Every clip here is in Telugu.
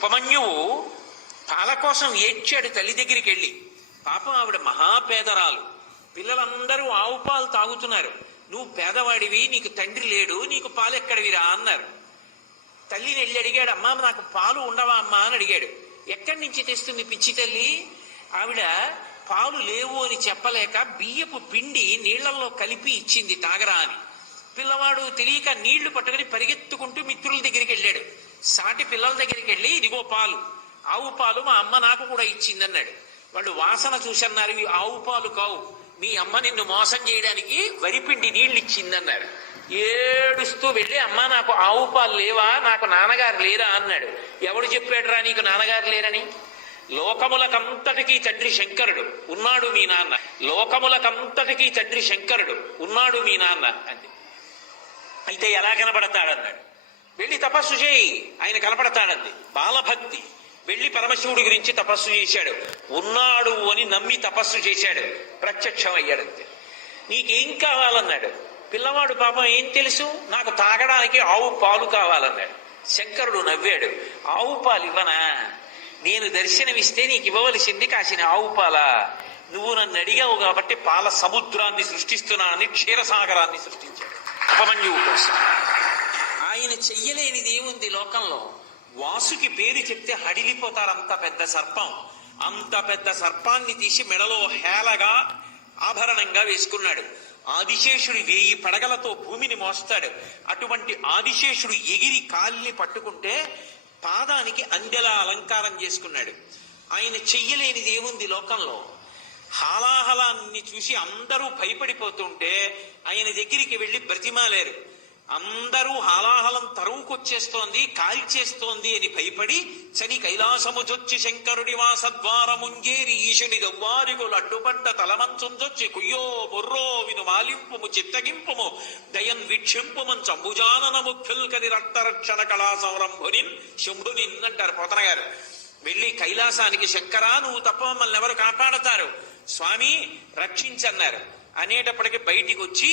ఉపమన్యువు పాల కోసం ఏడ్చాడు తల్లి దగ్గరికి వెళ్ళి. పాపం ఆవిడ మహాపేదరాలు, పిల్లలందరూ ఆవు పాలు తాగుతున్నారు. నువ్వు పేదవాడివి, నీకు తండ్రి లేడు, నీకు పాలు ఎక్కడివిరా అన్నారు. తల్లిని వెళ్ళి అడిగాడు, అమ్మా నాకు పాలు ఉండవా అమ్మా అని అడిగాడు. ఎక్కడి నుంచి తెస్తుంది పిచ్చి తల్లి? ఆవిడ పాలు లేవు అని చెప్పలేక బియ్యపు పిండి నీళ్లలో కలిపి ఇచ్చింది తాగరా అని. పిల్లవాడు తెలియక నీళ్లు పట్టుకుని పరిగెత్తుకుంటూ మిత్రుల దగ్గరికి వెళ్ళాడు. సాటి పిల్లల దగ్గరికి వెళ్ళి, ఇదిగో పాలు, ఆవు పాలు మా అమ్మ నాకు కూడా ఇచ్చింది అన్నాడు. వాళ్ళు వాసన చూసన్నారు, ఇవి ఆవు పాలు కావు, మీ అమ్మ నిన్ను మోసం చేయడానికి వరిపిండి నీళ్ళు ఇచ్చిందన్నారు. ఏడుస్తూ వెళ్ళి, అమ్మ నాకు ఆవు పాలు లేవా, నాకు నాన్నగారు లేరా అన్నాడు. ఎవడు చెప్పాడురా నీకు నాన్నగారు లేరని? లోకములకంతటికీ తండ్రి శంకరుడు, ఉన్నాడు మీ నాన్న. లోకములకంతటికీ తండ్రి శంకరుడు, ఉన్నాడు మీ నాన్న అంది. అయితే ఎలా కనపడతాడన్నాడు. వెళ్ళి తపస్సు చేయి, ఆయన కనపడతాడంది. బాలభక్తి. వెళ్ళి పరమశివుడి గురించి తపస్సు చేశాడు. ఉన్నాడు అని నమ్మి తపస్సు చేశాడు. ప్రత్యక్షం అయ్యాడంతే. నీకేం కావాలన్నాడు. పిల్లవాడు పాపం ఏం తెలుసు, నాకు తాగడానికి ఆవు పాలు కావాలన్నాడు. శంకరుడు నవ్వాడు. ఆవు పాలు ఇవ్వనా? నేను దర్శనమిస్తే నీకు ఇవ్వవలసింది కాసిన ఆవు పాలా? నువ్వు నన్ను అడిగావు కాబట్టి పాల సముద్రాన్ని సృష్టిస్తున్నానని క్షీరసాగరాన్ని సృష్టించాడు ఉపమన్యువు కోసం. ఆయన చెయ్యలేనిది ఏముంది లోకంలో? వాసుకి పేరు చెప్తే హడిలిపోతారు. అంత పెద్ద సర్పం, అంత పెద్ద సర్పాన్ని తీసి మెడలో హేళగా ఆభరణంగా వేసుకున్నాడు. ఆదిశేషుడు 1000 పడగలతో భూమిని మోస్తాడు. అటువంటి ఆదిశేషుడు ఎగిరి కాలిని పట్టుకుంటే పాదానికి అందెలా అలంకారం చేసుకున్నాడు. ఆయన చెయ్యలేనిది ఏముంది లోకంలో? హాలాహలాన్ని చూసి అందరూ భయపడిపోతుంటే ఆయన దగ్గరికి వెళ్ళి బ్రతిమాలేరు. అందరూ హాలాహలం తరువుకొచ్చేస్తోంది, కాల్చేస్తోంది అని భయపడి చని కైలాసముజొచ్చి శంకరుడి వాసద్వారముంజేరి ఈశుని దవ్వారిగులు అడ్డుపడ్డ తలమంచుంజొచ్చి కుయ్యో బొర్రో విను మాలింపుము చిత్తగింపుము దయన్ వీక్షింపుమన్ చంబుజాననము ఫిల్కని రక్తరక్షణ కళా సంరంభునిన్ శంభునిన్ అంటారు పోతన గారు. వెళ్ళి కైలాసానికి, శంకరా నువ్వు తప్ప మమ్మల్ని ఎవరు కాపాడతారు, స్వామి రక్షించన్నారు. అనేటప్పటికి బయటికి వచ్చి,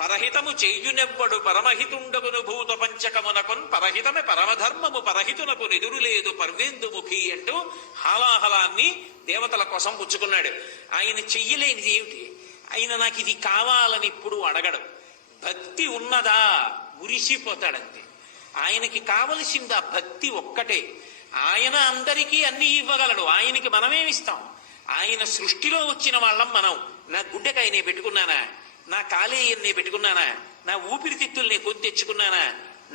పరహితము చేయునెవ్వడు పరమహితుండగును భూత పంచకమునకున్ పరహితమే పరమధర్మము పరహితునకు నిదురు లేదు పర్వేందుముఖి అంటూ హాలాహలాన్ని దేవతల కోసం పుచ్చుకున్నాడు. ఆయన చెయ్యలేనిది ఏమిటి? ఆయన నాకు ఇది కావాలని ఇప్పుడు అడగడం. భక్తి ఉన్నదా మురిసిపోతాడంతే. ఆయనకి కావలసింది ఆ భక్తి ఒక్కటే. ఆయన అందరికీ అన్ని ఇవ్వగలడు, ఆయనకి మనమేమిస్తాం? ఆయన సృష్టిలో వచ్చిన వాళ్ళం మనం. నా గుండెకాయ నేను పెట్టుకున్నానా, నా కాలేయం నే పెట్టుకున్నానా, నా ఊపిరితిత్తులు నే కొని తెచ్చుకున్నానా,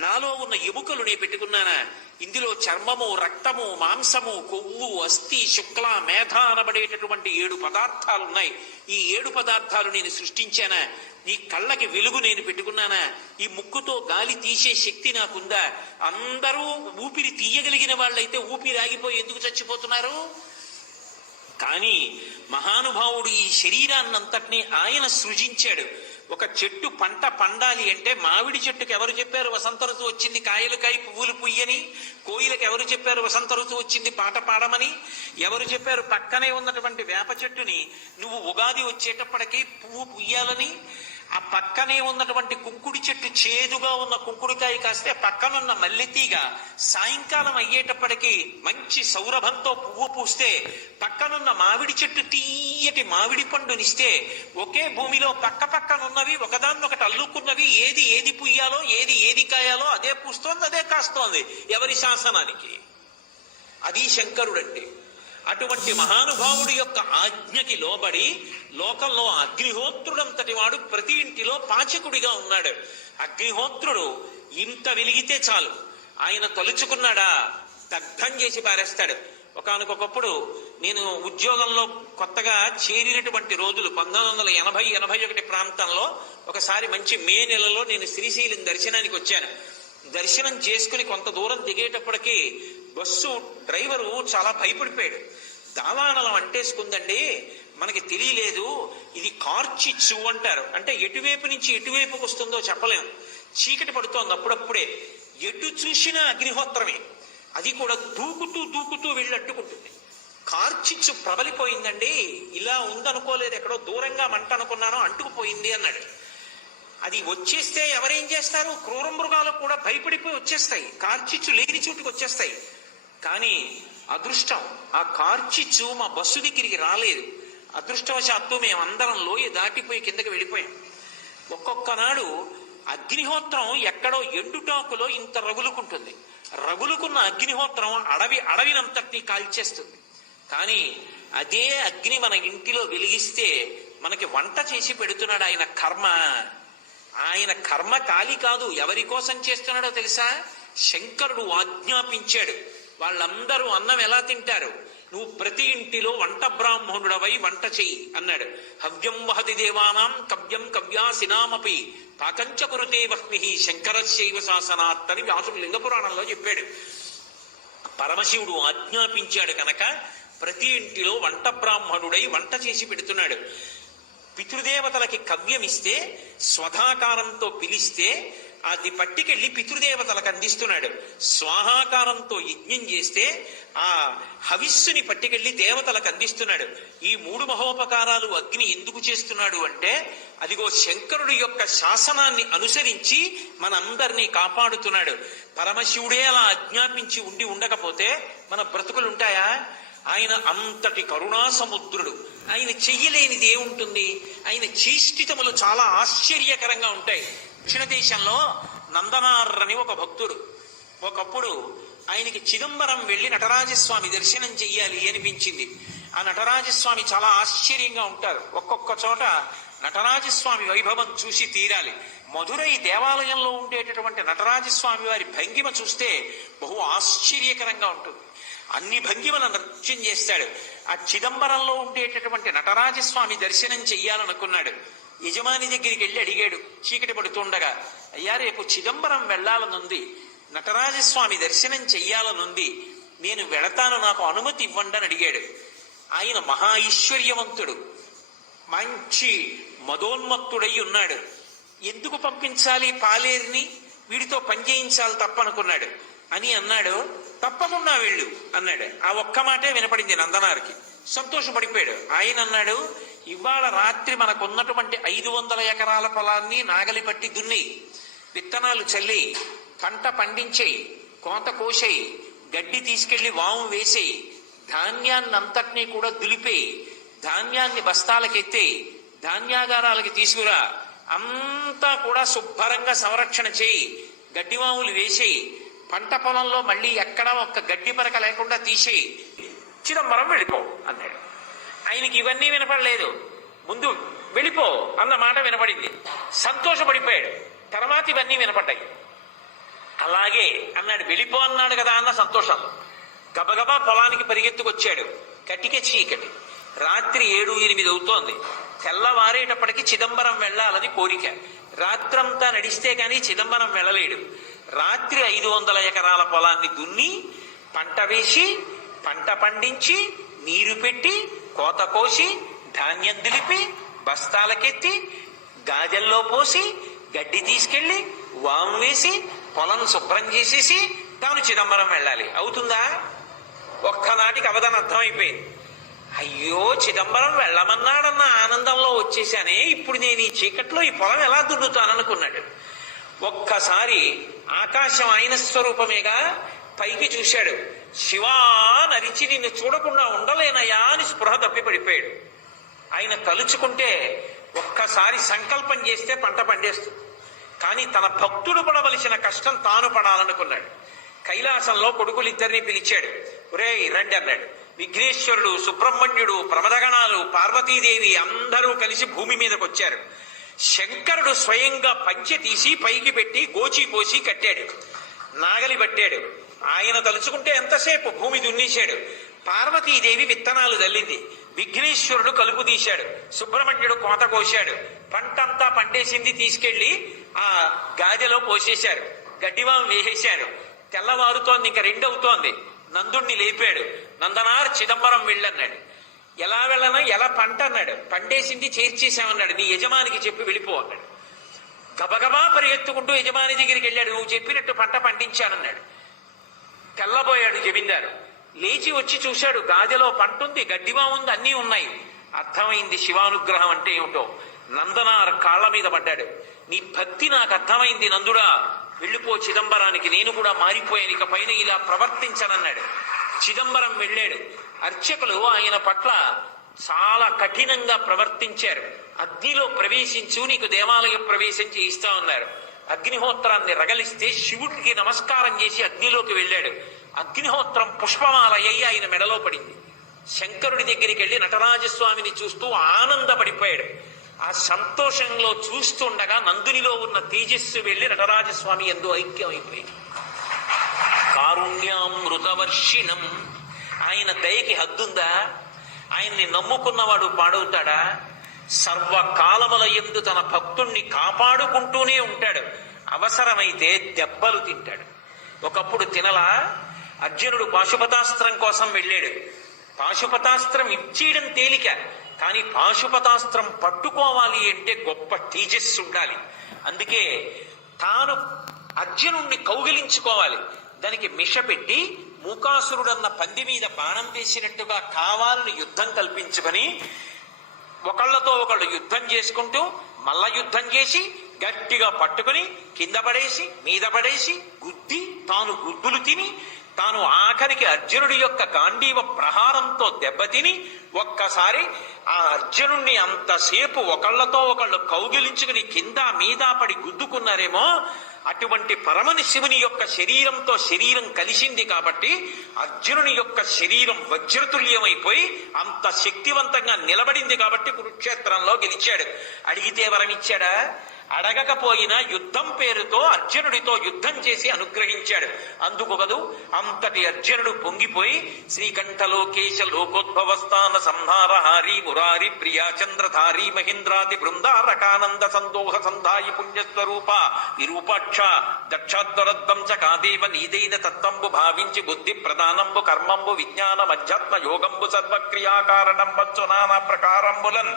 నాలో ఉన్న ఎముకలు నే పెట్టుకున్నానా? ఇందులో చర్మము, రక్తము, మాంసము, కొవ్వు, అస్థి, శుక్ల, మేధ అనబడేటటువంటి 7 పదార్థాలు ఉన్నాయి. ఈ 7 పదార్థాలు నేను సృష్టించానా? ఈ కళ్ళకి వెలుగు నేను పెట్టుకున్నానా? ఈ ముక్కుతో గాలి తీసే శక్తి నాకుందా? అందరూ ఊపిరి తీయగలిగిన వాళ్ళైతే ఊపిరి ఆగిపోయి ఎందుకు చచ్చిపోతున్నారు? కానీ మహానుభావుడు ఈ శరీరాన్నంతటినీ ఆయన సృజించాడు. ఒక చెట్టు పంట పండాలి అంటే, మామిడి చెట్టుకి ఎవరు చెప్పారు వసంత ఋతువు వచ్చింది కాయలు కాయి పువ్వులు పుయ్యని? కోయిలకు ఎవరు చెప్పారు వసంత ఋతువు వచ్చింది పాట పాడమని? ఎవరు చెప్పారు పక్కనే ఉన్నటువంటి వేప చెట్టుని నువ్వు ఉగాది వచ్చేటప్పటికీ పువ్వు పుయ్యాలని? ఆ పక్కనే ఉన్నటువంటి కుంకుడి చెట్టు చేదుగా ఉన్న కుంకుడికాయ కాస్తే పక్కనున్న మల్లెతీగ సాయంకాలం అయ్యేటప్పటికీ మంచి సౌరభంతో పువ్వు పూస్తే పక్కనున్న మామిడి చెట్టు తీయటి మామిడి పండునిస్తే, ఒకే భూమిలో పక్క పక్కనున్నవి ఒకదాన్నొకటి అల్లుకున్నవి, ఏది ఏది పుయ్యాలో ఏది కాయాలో అదే పూస్తోంది, అదే కాస్తోంది. ఎవరి శాసనానికి? అది శంకరుడంటే. అటువంటి మహానుభావుడి యొక్క ఆజ్ఞకి లోబడి లోకంలో అగ్నిహోత్రుడంతటి వాడు ప్రతి ఇంటిలో పాచకుడిగా ఉన్నాడు. అగ్నిహోత్రుడు ఇంత వెలిగితే చాలు, ఆయన తలుచుకున్నాడా దగ్ధం చేసి పారేస్తాడు. ఒకానొకప్పుడు నేను ఉద్యోగంలో కొత్తగా చేరినటువంటి రోజులు 1980-81 ప్రాంతంలో ఒకసారి మంచి మే నెలలో నేను శ్రీశైలం దర్శనానికి వచ్చాను. దర్శనం చేసుకుని కొంత దూరం దిగేటప్పటికీ బస్సు డ్రైవరు చాలా భయపడిపోయాడు. దావానలం అంటేసుకుందండి, మనకి తెలియలేదు, ఇది కార్చిచ్చు అంటారు. అంటే ఎటువైపు నుంచి ఎటువైపుకి వస్తుందో చెప్పలేము. చీకటి పడుతోంది అప్పుడప్పుడే, ఎటు చూసినా అగ్నిహోత్రమే. అది కూడా దూకుతూ వెళ్ళి అడ్డుకుంటుంది. కార్చిచ్చు ప్రబలిపోయిందండి, ఇలా ఉందనుకోలేదు, ఎక్కడో దూరంగా మంట అనుకున్నానో అంటుకుపోయింది అన్నాడు. అది వచ్చేస్తే ఎవరేం చేస్తారు? క్రూర మృగాలు కూడా భయపడిపోయి వచ్చేస్తాయి, కార్చిచ్చు లేని చోటుకు వచ్చేస్తాయి. కానీ అదృష్టం, ఆ కార్చిచ్చు మా బస్సు దగ్గరికి రాలేదు. అదృష్టవశాత్తు మేమందరం లోయ దాటిపోయి కిందకి వెళ్ళిపోయాం. ఒక్కొక్క నాడు అగ్నిహోత్రం ఎక్కడో ఎండుటాకులో ఇంత రగులుకుంటుంది. రగులుకున్న అగ్నిహోత్రం అడవినంతటినీ కాల్చేస్తుంది. కానీ అదే అగ్ని మన ఇంటిలో వెలిగిస్తే మనకి వంట చేసి పెడుతున్నాడు ఆయన కర్మ. ఆయన కర్మ కాలి కాదు, ఎవరి కోసం చేస్తున్నాడో తెలుసా? శంకరుడు ఆజ్ఞాపించాడు. వాళ్ళందరూ అన్నం ఎలా తింటారు? నువ్వు ప్రతి ఇంటిలో వంట బ్రాహ్మణుడవై వంట చెయ్యి అన్నాడు. హవ్యం వహతి దేవానాం కవ్యం కవ్యాసినామపి పాకంచ కురుతే వహ్ని శంకరశైవ శాసనాత్ అని వ్యాసుడు లింగపురాణంలో చెప్పాడు. పరమశివుడు ఆజ్ఞాపించాడు కనుక ప్రతి ఇంటిలో వంట బ్రాహ్మణుడై వంట చేసి పెడుతున్నాడు. పితృదేవతలకి కవ్యం ఇస్తే, స్వధాకారంతో పిలిస్తే అది పట్టికెళ్ళి పితృదేవతలకు అందిస్తున్నాడు. స్వాహాకారంతో యజ్ఞం చేస్తే ఆ హవిస్సుని పట్టికెళ్ళి దేవతలకు అందిస్తున్నాడు. ఈ 3 మహోపకారాలు అగ్ని ఎందుకు చేస్తున్నాడు అంటే, అదిగో శంకరుడి యొక్క శాసనాన్ని అనుసరించి మనందరినీ కాపాడుతున్నాడు. పరమశివుడే అలా ఆజ్ఞాపించి ఉండకపోతే మన బ్రతుకులుంటాయా? ఆయన అంతటి కరుణా సముద్రుడు. ఆయన చెయ్యలేనిది ఏముంటుంది? ఆయన చేష్టితములు చాలా ఆశ్చర్యకరంగా ఉంటాయి. దక్షిణ దేశంలో నందనార్ అని ఒక భక్తుడు. ఒకప్పుడు ఆయనకి చిదంబరం వెళ్ళి నటరాజస్వామి దర్శనం చెయ్యాలి అనిపించింది. ఆ నటరాజస్వామి చాలా ఆశ్చర్యంగా ఉంటారు. ఒక్కొక్క చోట నటరాజస్వామి వైభవం చూసి తీరాలి. మధురై దేవాలయంలో ఉండేటటువంటి నటరాజస్వామి వారి భంగిమ చూస్తే బహు ఆశ్చర్యకరంగా ఉంటుంది. అన్ని భంగిమల నృత్యం చేస్తాడు. ఆ చిదంబరంలో ఉండేటటువంటి నటరాజస్వామి దర్శనం చెయ్యాలనుకున్నాడు. యజమాని దగ్గరికి వెళ్ళి అడిగాడు చీకటి పడుతుండగా, అయ్యా రేపు చిదంబరం వెళ్లాలనుంది, నటరాజస్వామి దర్శనం చెయ్యాలనుంది, నేను వెళతాను, నాకు అనుమతి ఇవ్వండి అని అడిగాడు. ఆయన మహా ఐశ్వర్యవంతుడు, మంచి మదోన్మత్తుడై ఉన్నాడు. ఎందుకు పంపించాలి పాలేరుని, వీడితో పనిచేయించాలి తప్పనుకున్నాడు. అని అన్నాడు, తప్పకుండా వెళ్ళు అన్నాడు. ఆ ఒక్క మాటే వినపడింది నందనారికి. సంతోషపడిపోయాడు. ఆయన అన్నాడు, ఇవాళ రాత్రి మనకున్నటువంటి 500 ఎకరాల పొలాన్ని నాగలి పట్టి దున్ని, విత్తనాలు చల్లి, పంట పండించేయి, కోత కోసేయి, గడ్డి తీసుకెళ్లి వాము వేసేయి, ధాన్యాన్ని అంతటినీ కూడా దులిపేయి, ధాన్యాన్ని బస్తాలకెత్తేయి, ధాన్యాగారాలకి తీసుకురా, అంతా కూడా శుభ్రంగా సంరక్షణ చేయి, గడ్డివాములు వేసేయి, పంట పొలంలో మళ్ళీ ఎక్కడా ఒక్క గడ్డి పరక లేకుండా తీసేయి, చిదంబరం వెళ్ళిపో అన్నాడు. ఆయనకి ఇవన్నీ వినపడలేదు. ముందు వెళ్ళిపో అన్న మాట వినపడింది. సంతోషపడిపోయాడు. తర్వాత ఇవన్నీ వినపడ్డాయి. అలాగే అన్నాడు. వెళ్ళిపో అన్నాడు కదా అన్న సంతోషం. గబగబా పొలానికి పరిగెత్తుకొచ్చాడు. కటిక చీకటి, రాత్రి 7-8 అవుతోంది. తెల్లవారేటప్పటికి చిదంబరం వెళ్ళాలని కోరిక. రాత్రంతా నడిస్తే కానీ చిదంబరం వెళ్ళలేడు. రాత్రి 500 ఎకరాల పొలాన్ని దున్ని, పంట వేసి, పంట పండించి, నీరు పెట్టి, కోత కోసి, ధాన్యం దులిపి, బస్తాలకెత్తి, గాజల్లో పోసి, గడ్డి తీసుకెళ్లి, వాము వేసి, పొలం శుభ్రం చేసేసి తాను చిదంబరం వెళ్ళాలి. అవుతుందా? ఒక్కనాటికి అవదని అర్థమైపోయింది. అయ్యో, చిదంబరం వెళ్ళమన్నాడన్న ఆనందంలో వచ్చేసానే, ఇప్పుడు నేను ఈ చీకట్లో ఈ పొలం ఎలా దున్నుతాననుకున్నాడు. ఒక్కసారి ఆకాశం ఆయన స్వరూపమేగా, పైకి చూశాడు. శివా నరిచి నిన్ను చూడకుండా ఉండలేనయా అని స్పృహ తప్పి పడిపోయాడు. ఆయన తలుచుకుంటే ఒక్కసారి సంకల్పం చేస్తే పంట పండేస్తుంది. కానీ తన భక్తుడు పడవలసిన కష్టం తాను పడాలనుకున్నాడు. కైలాసంలో కొడుకులిద్దరిని పిలిచాడు. ఒరేయ్ రండి అన్నాడు. విఘ్నేశ్వరుడు, సుబ్రహ్మణ్యుడు, ప్రమదగణాలు, పార్వతీదేవి అందరూ కలిసి భూమి మీదకి వచ్చారు. శంకరుడు స్వయంగా పంచె తీసి పైకి పెట్టి గోచి పోసి కట్టాడు. నాగలి పట్టాడు. ఆయన తలుచుకుంటే ఎంతసేపు భూమి దున్నేశాడు. పార్వతీదేవి విత్తనాలు చల్లింది. విఘ్నేశ్వరుడు కలుపు తీశాడు. సుబ్రహ్మణ్యుడు కోత కోశాడు. పంటంతా పండేసింది. తీసుకెళ్లి ఆ గాదెలో పోసేశారు. గడ్డివాం వేసేశారు. తెల్లవారుతోంది, ఇంకా 2 అవుతోంది. నందుణ్ణి లేపాడు. నందనార్ చిదంబరం వెళ్ళన్నాడు. ఎలా వెళ్ళను, ఎలా పంట అన్నాడు. పండేసింది, చేర్చేశామన్నాడు. నీ యజమానికి చెప్పి వెళ్ళిపో అన్నాడు. గబగబా పరిగెత్తుకుంటూ యజమాని దగ్గరికి వెళ్ళాడు. నువ్వు చెప్పినట్టు పంట పండించానన్నాడు. తెల్లబోయాడు జమీందారు. లేచి వచ్చి చూశాడు. గాదెలో పంట ఉంది, గడ్డివా ఉంది, అన్నీ ఉన్నాయి. అర్థమైంది శివానుగ్రహం అంటే ఏమిటో. నందనార్ కాళ్ల మీద పడ్డాడు. నీ భక్తి నాకు అర్థమైంది నందుడా, వెళ్ళిపో చిదంబరానికి, నేను కూడా మారిపోయాను, ఇక పైన ఇలా ప్రవర్తించనన్నాడు. చిదంబరం వెళ్ళాడు. అర్చకులు ఆయన పట్ల చాలా కఠినంగా ప్రవర్తించారు. అగ్నిలో ప్రవేశించు, నీకు దేవాలయ ప్రవేశం చేయిస్తా ఉన్నారు. అగ్నిహోత్రాన్ని రగలిస్తే శివుడికి నమస్కారం చేసి అగ్నిలోకి వెళ్ళాడు. అగ్నిహోత్రం పుష్పమాలయ్యి ఆయన మెడలో పడింది. శంకరుడి దగ్గరికి వెళ్ళి నటరాజస్వామిని చూస్తూ ఆనందపడిపోయాడు. ఆ సంతోషంలో చూస్తుండగా నందునిలో ఉన్న తేజస్సు వెళ్ళి నటరాజస్వామి ఎందు ఐక్యం అయిపోయింది. కారుణ్యామృతవర్షిణం, ఆయన దయకి హద్దుందా? ఆయన్ని నమ్ముకున్నవాడు పాడవుతాడా? సర్వకాలముల యందు తన భక్తుణ్ణి కాపాడుకుంటూనే ఉంటాడు. అవసరమైతే దెబ్బలు తింటాడు. ఒకప్పుడు తినలా. అర్జునుడు పాశుపతాస్త్రం కోసం వెళ్ళాడు. పాశుపతాస్త్రం ఇచ్చేయడం తేలిక, కానీ పాశుపతాస్త్రం పట్టుకోవాలి అంటే గొప్ప తేజస్సు ఉండాలి. అందుకే తాను అర్జునుణ్ణి కౌగిలించుకోవాలి. దానికి మిష పెట్టి మూకాసురుడన్న పంది మీద బాణం వేసినట్టుగా కావాలని యుద్ధం కల్పించుకొని ఒకళ్ళతో ఒకళ్ళు యుద్ధం చేసుకుంటూ మల్ల యుద్ధం చేసి గట్టిగా పట్టుకుని కింద పడేసి మీద పడేసి గుద్ది తాను గుద్దులు తిని తాను ఆఖరికి అర్జునుడి యొక్క గాంధీవ ప్రహారంతో దెబ్బతిని ఒక్కసారి ఆ అర్జునుణ్ణి అంతసేపు ఒకళ్ళతో ఒకళ్ళు కౌగిలించుకుని కింద మీద పడి గుద్దుకున్నారేమో, అటువంటి పరమని శివుని యొక్క శరీరంతో శరీరం కలిసింది కాబట్టి అర్జునుని యొక్క శరీరం వజ్రతుల్యమైపోయి అంత శక్తివంతంగా నిలబడింది కాబట్టి కురుక్షేత్రంలో గెలిచాడు. అడిగితే వరమిచ్చాడా? అడగకపోయినా యుద్ధం పేరుతో అర్జునుడితో యుద్ధం చేసి అనుగ్రహించాడు. అందుకు కదూ అంతటి అర్జునుడు పొంగిపోయి శ్రీకంఠలోకేశ లోకోద్భవస్థాన సంహారహారి మురారి ప్రియా చంద్రధారి మహేంద్రాది బృందారకానంద సందోహ సంధాయి పుణ్యస్వరూప విరూపాక్ష దక్షాధ్వరద్వంచ కాదేవ నీదైన తత్వంబు భావించి బుద్ధి ప్రధానంబు కర్మంబు విజ్ఞానం అధ్యాత్మ యోగంబు సర్వక్రియాకారణం వచ్చు నానా ప్రకారంబులన్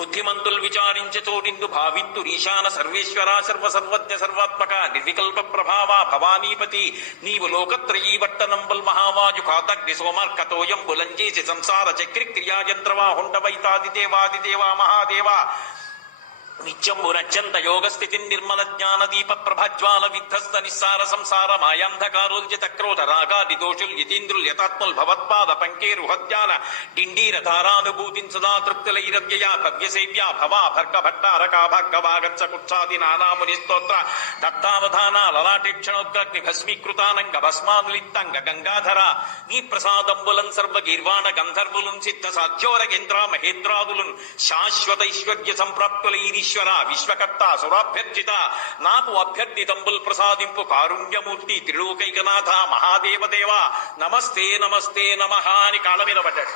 బుద్ధిమంతులు విచారించతో నిన్ను భావింతు ఈశాన సర్వేశ్వర సర్వసర్వజ్ఞ సర్వాత్మక నిర్వికల్ప ప్రభావ భవానీపతి నీవు లోకత్రయీవర్తనంబుల్ మహావాయు కాతగ్ని సోమార్కతోయం బులంజేసి సంసార చక్రి క్రియాయంత్రవా హుండవైతాదిదేవాదిదేవా మహాదేవా నిత్యంబు నత్యంత యోగస్థితి నిర్మల జ్ఞాన దీప ప్రభజ్వాల విధ్వస్త నిస్సార సంసార మాయాంధకారోల్జిత క్రోధ రాగాది దోషుల్ యతీంద్రుల్ యతాత్ముల్ భవత్పాద పంకేరు హద్యాన డిండీర ధారానుభూతిం సదా తృప్తులైరవ్యయా భవ్యసేవ్యా భవా భర్గ భట్టారకా భార్గవాగచ్చ కుక్షాది నానాముని స్తోత్ర దత్తావధాన లలాటేక్షణోగ్రగ్ని భస్మీకృతానంగ భస్మానులిత్తంగ గంగాధర నీ ప్రసాదంబులన్ సర్వ గీర్వాణ గంధర్వులున్ సిద్ధ సాధ్యోరగేంద్ర మహేంద్రాదులున్ శాశ్వతైశ్వర్య సంప్రాప్తులైరి విశ్వకర్త సురాభ్యర్జిత నాకు అభ్యర్థితంబుల్ ప్రసాదింపు కారుణ్యమూర్తి త్రిలోకైకనాథ మహాదేవదేవ నమస్తే నమస్తే నమః అని కాళ్ళ మీద పడ్డాడు.